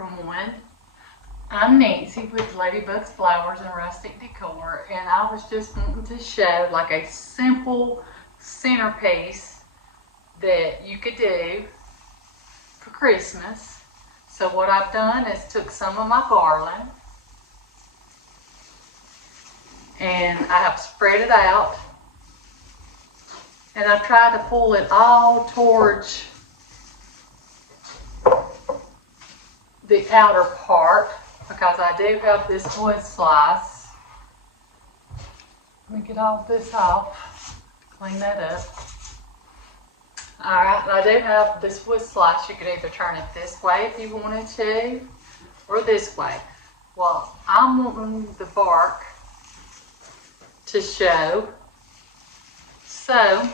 everyone. I'm Nancy with Ladybugs Flowers and Rustic Decor, and I was just wanting to show like a simple centerpiece that you could do for Christmas. So what I've done is took some of my garland and I have spread it out, and I've tried to pull it all towards the outer part because I do have this wood slice. Let me get all this off, clean that up. Alright, I do have this wood slice. You could either turn it this way if you wanted to, or this way. Well, I'm wanting the bark to show, so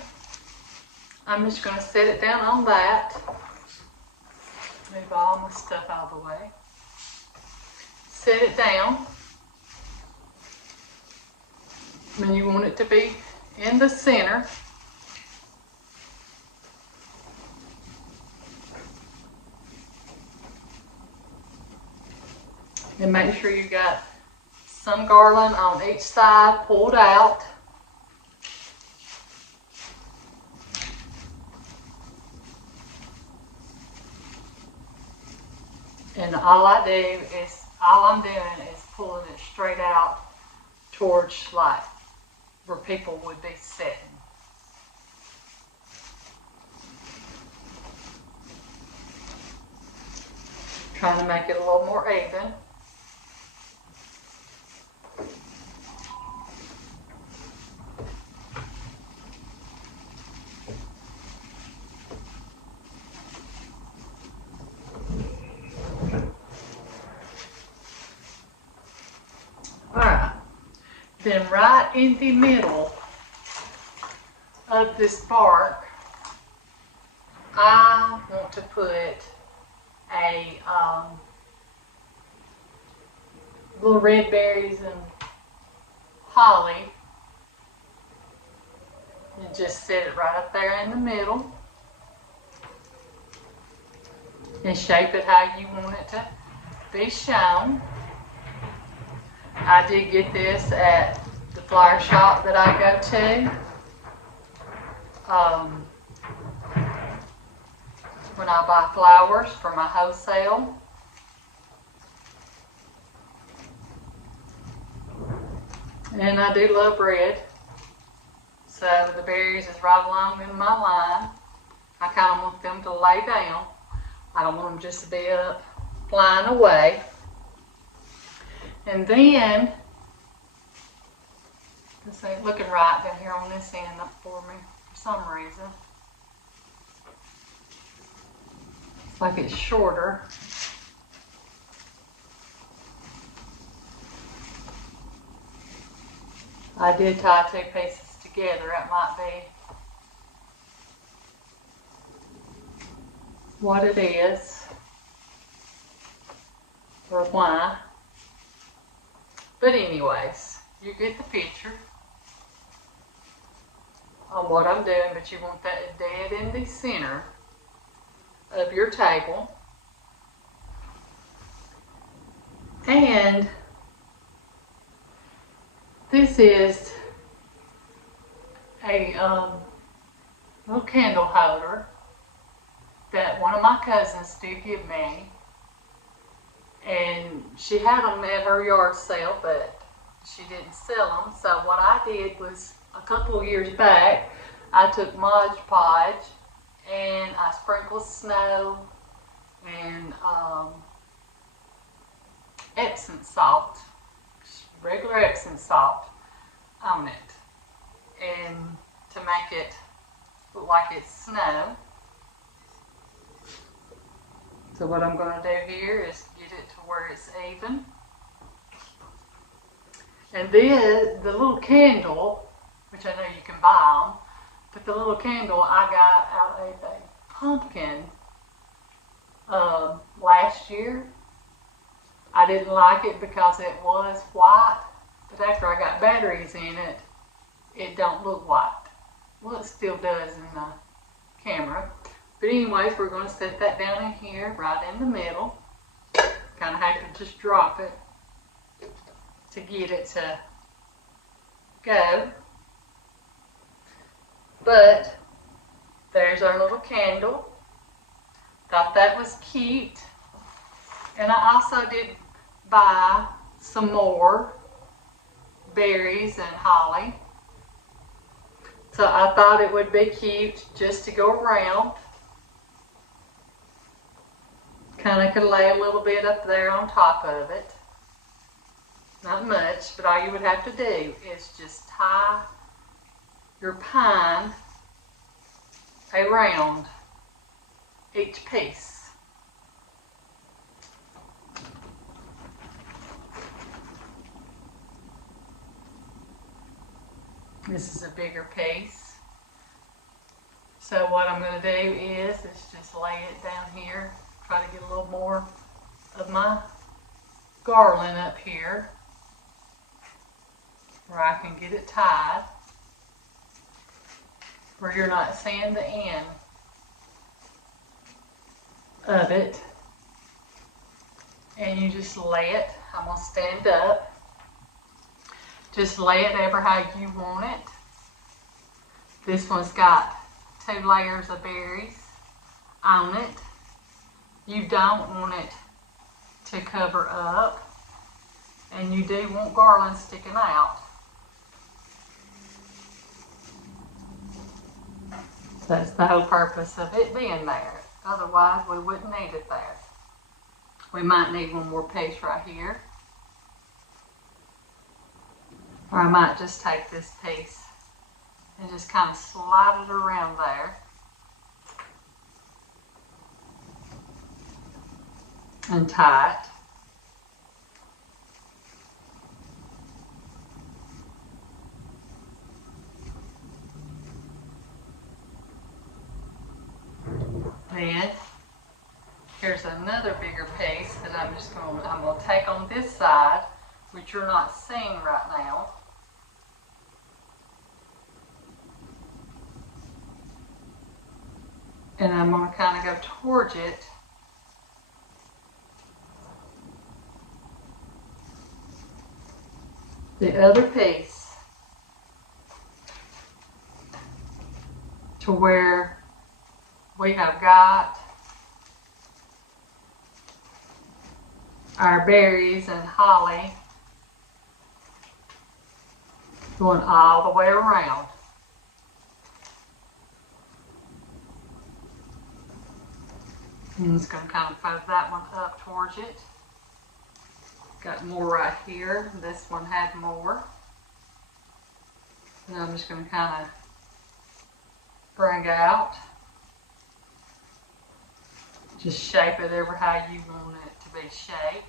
I'm just going to set it down on that. Move all my stuff out of the way. Set it down. And you want it to be in the center. And make sure you got some garland on each side pulled out. And all I'm doing is pulling it straight out towards like where people would be sitting. Trying to make it a little more even. Alright, then right in the middle of this bark, I want to put a little red berries and holly, and just set it right up there in the middle and shape it how you want it to be shown. I did get this at the flower shop that I go to. When I buy flowers for my wholesale. And I do love red. So the berries is right along in my line. I kind of want them to lay down. I don't want them just to be up flying away. And then, this ain't looking right down here on this end up for me for some reason. It's like it's shorter. I did tie two pieces together. That might be what it is, or why. But anyways, you get the picture on what I'm doing, but you want that dead in the center of your table. And this is a little candle holder that one of my cousins did give me. And she had them at her yard sale, but she didn't sell them. So what I did was, a couple of years back, I took Mod Podge and I sprinkled snow and Epsom salt, regular Epsom salt on it, and to make it look like it's snow. So what I'm going to do here is get it to where it's even. And then the little candle, which I know you can buy them, but the little candle I got out of a pumpkin last year. I didn't like it because it was white, but after I got batteries in it, it don't look white. Well, it still does in the camera. But anyways, we're going to set that down in here, right in the middle. just drop it to get it to go. But there's our little candle. Thought that was cute. And I also did buy some more berries and holly. So I thought it would be cute just to go around. Kind of could lay a little bit up there on top of it. Not much, but all you would have to do is just tie your pine around each piece. This is a bigger piece. So what I'm going to do is just lay it down here. Try to get a little more of my garland up here where I can get it tied, where you're not seeing the end of it. And you just lay it. I'm going to stand up. Just lay it ever how you want it. This one's got 2 layers of berries on it. You don't want it to cover up, and you do want garland sticking out. That's the whole purpose of it being there. Otherwise, we wouldn't need it there. We might need one more piece right here. Or I might just take this piece and just kind of slide it around there. And tie it. Then here's another bigger piece that I'm going to take on this side, which you're not seeing right now. And I'm going to kind of go towards it. The other piece to where we have got our berries and holly going all the way around. I'm just going to kind of fold that one up towards it. Got more right here. This one had more. And I'm just going to kind of bring out. Just shape it ever how you want it to be shaped.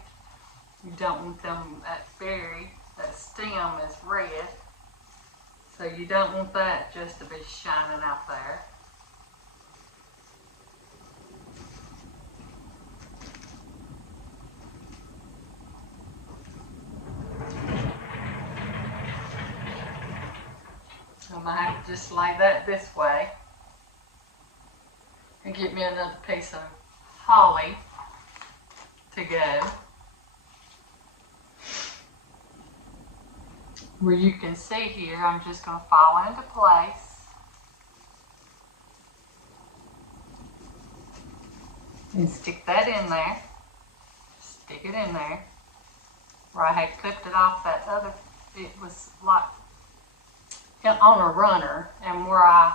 You don't want that berry, that stem is red. So you don't want that just to be shining out there. I'm going to have to just lay that this way and get me another piece of holly to go. Where you can see here, I'm just going to fall into place. And stick that in there. Stick it in there. Where I had clipped it off that other, it was like on a runner, and where I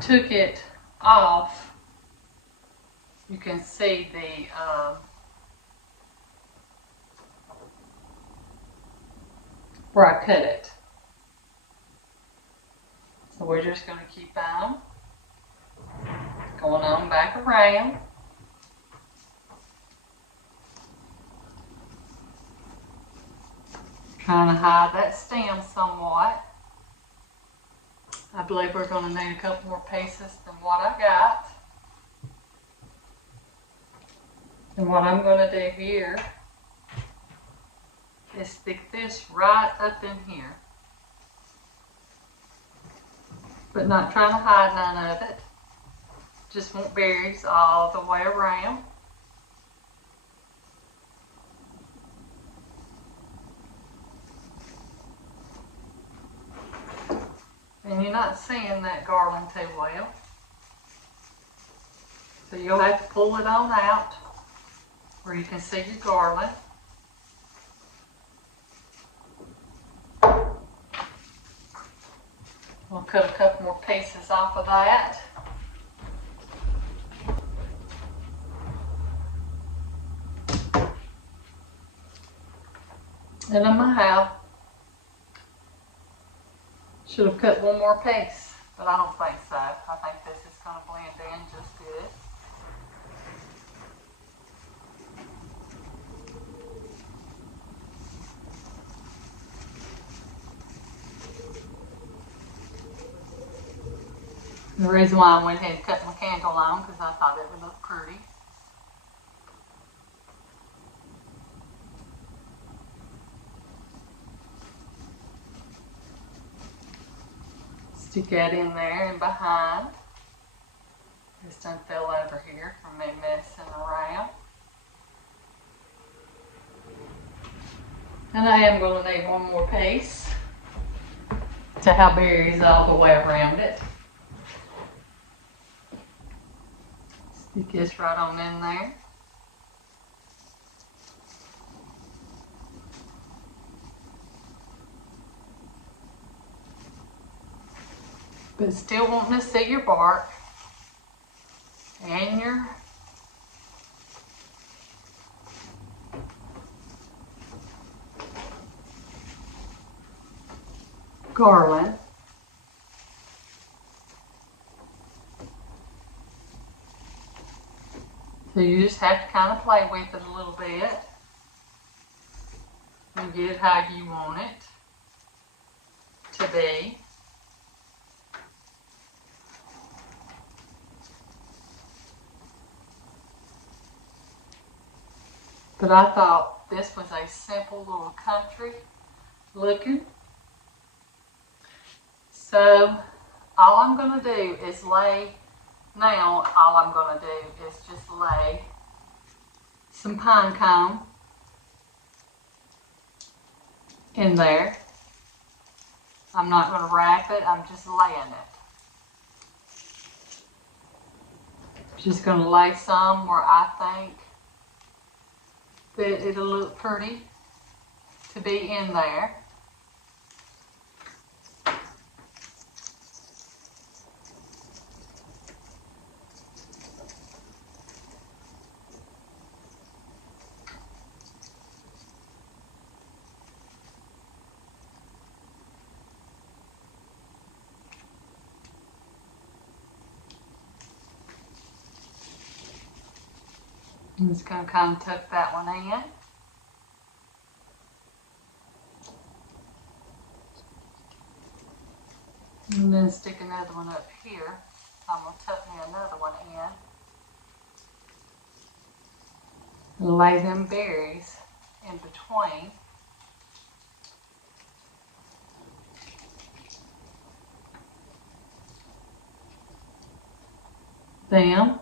took it off, you can see the where I cut it. So we're just going to keep on going on back around. Trying to hide that stem somewhat. I believe we're going to need a couple more pieces than what I got. And what I'm going to do here is stick this right up in here. but not trying to hide none of it. Just want berries all the way around. And you're not seeing that garland too well. So you'll have to pull it on out where you can see your garland. We'll cut a couple more pieces off of that. And I'm gonna should have cut one more piece, but I don't think so. I think this is gonna blend in just good. The reason why I went ahead and cut my candle on, because I thought it would look pretty. Stick that in there and behind. Just don't fell over here from me messing around. And I am going to need one more piece to have berries all the way around it. Stick this right on in there. But still wanting to see your bark and your garland. So you just have to kind of play with it a little bit and get it how you want it to be. But I thought this was a simple little country looking. So all I'm going to do is all I'm going to do is just lay some pine cone in there. I'm not going to wrap it, I'm just laying it. Just going to lay some where I think that it'll look pretty to be in there. I'm just going to kind of tuck that one in. And then stick another one up here. I'm going to tuck me another one in. And lay them berries in between. Them.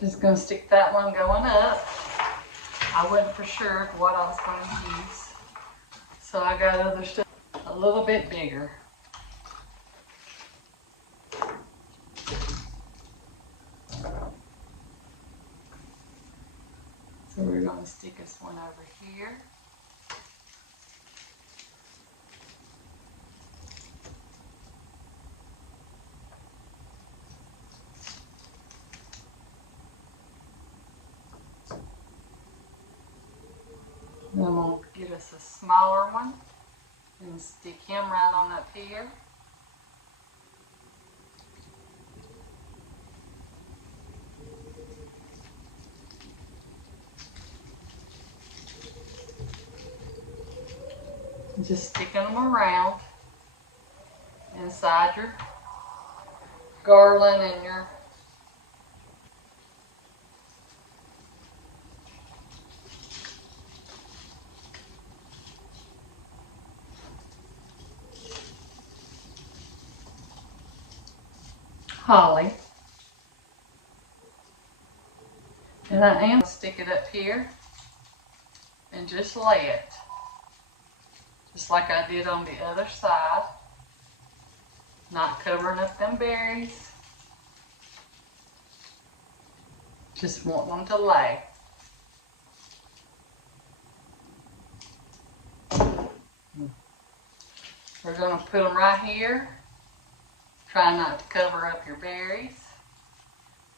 Just going to stick that one going up. I wasn't for sure what I was going to use, so I got other stuff a little bit bigger. So we're going to stick this one over here. Then I'm going to get us a smaller one and stick him right on up here. Just sticking them around inside your garland and your holly. And I am going to stick it up here and just lay it. Just like I did on the other side. Not covering up them berries. Just want them to lay. We're going to put them right here. Try not to cover up your berries.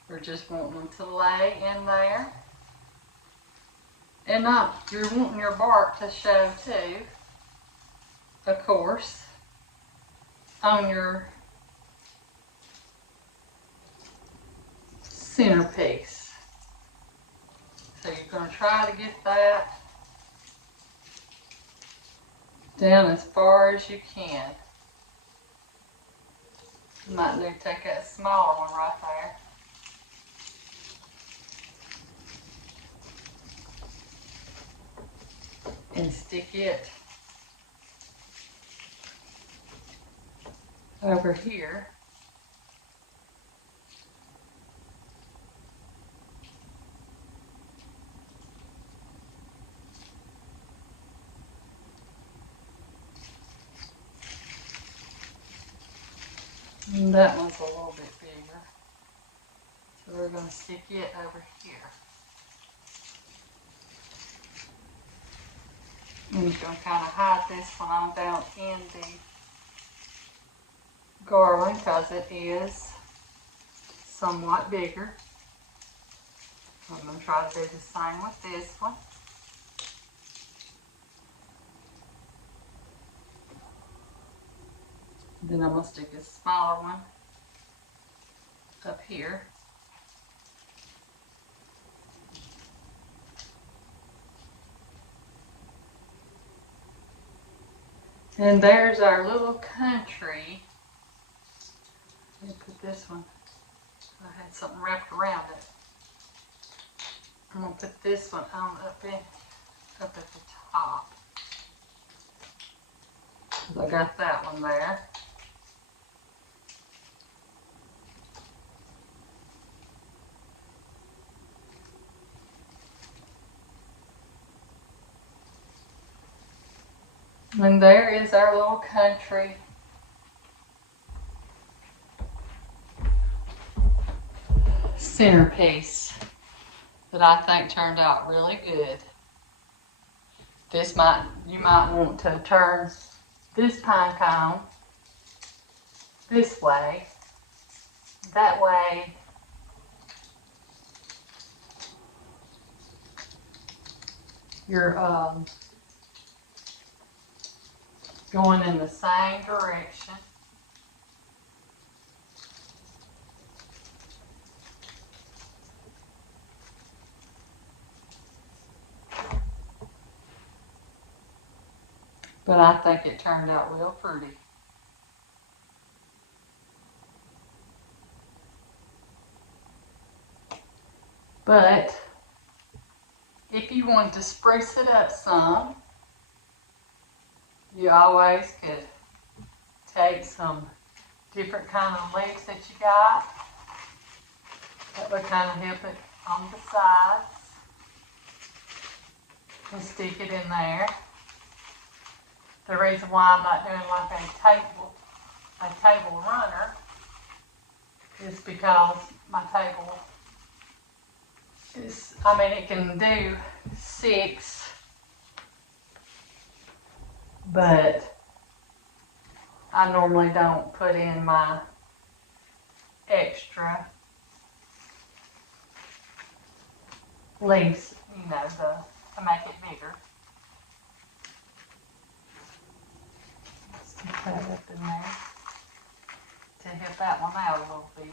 We're just wanting them to lay in there. And you're wanting your bark to show too, of course, on your centerpiece. So you're going to try to get that down as far as you can. You might need to take that smaller one right there. And stick it over here. And that one's a little bit bigger. So we're going to stick it over here. I'm just going to kind of hide this one on down in the garland because it is somewhat bigger. I'm going to try to do the same with this one. Then I'm going to stick a smaller one up here. And there's our little country. Let me put this one. I had something wrapped around it. I'm going to put this one on up at the top. I got that one there. And there is our little country centerpiece that I think turned out really good. You might want to turn this pine cone this way. That way you're going in the same direction. But I think it turned out real pretty. But if you want to spruce it up some, you always could take some different kind of leaves that you got. That would kind of help it on the sides. And stick it in there. The reason why I'm not doing like a table runner is because my table is, it can do 6, but I normally don't put in my extra leaves, to make it bigger. put it up in there to help that one out a little bit.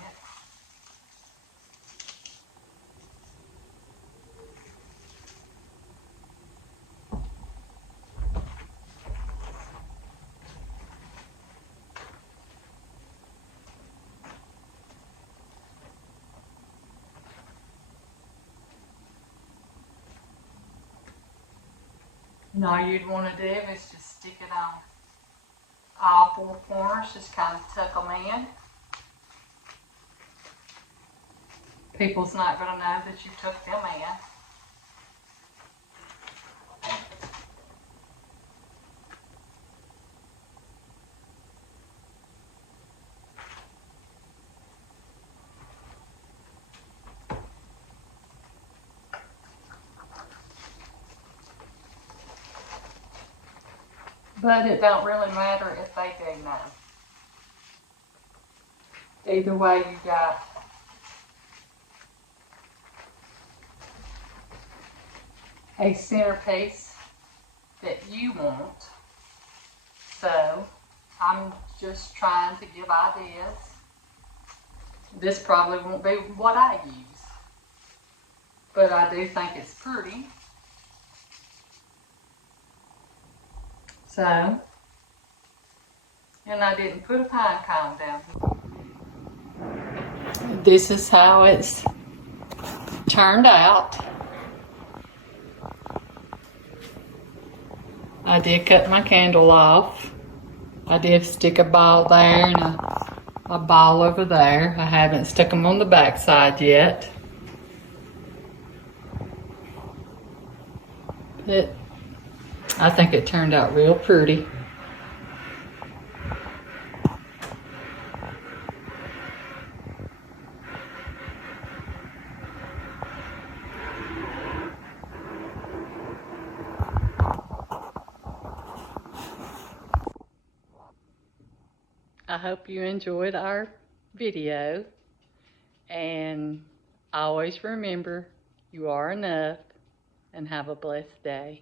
And all you'd want to do is just stick it on all four corners, just kind of tuck them in. People's not going to know that you took them in. But it don't really matter if they do know. Either way, you got a centerpiece that you want. So I'm just trying to give ideas. This probably won't be what I use, but I do think it's pretty. So, and I didn't put a pine cone down. This is how it's turned out. I did cut my candle off. I did stick a ball there and a ball over there. I haven't stuck them on the back side yet. But I think it turned out real pretty. I hope you enjoyed our video, and always remember you are enough, and have a blessed day.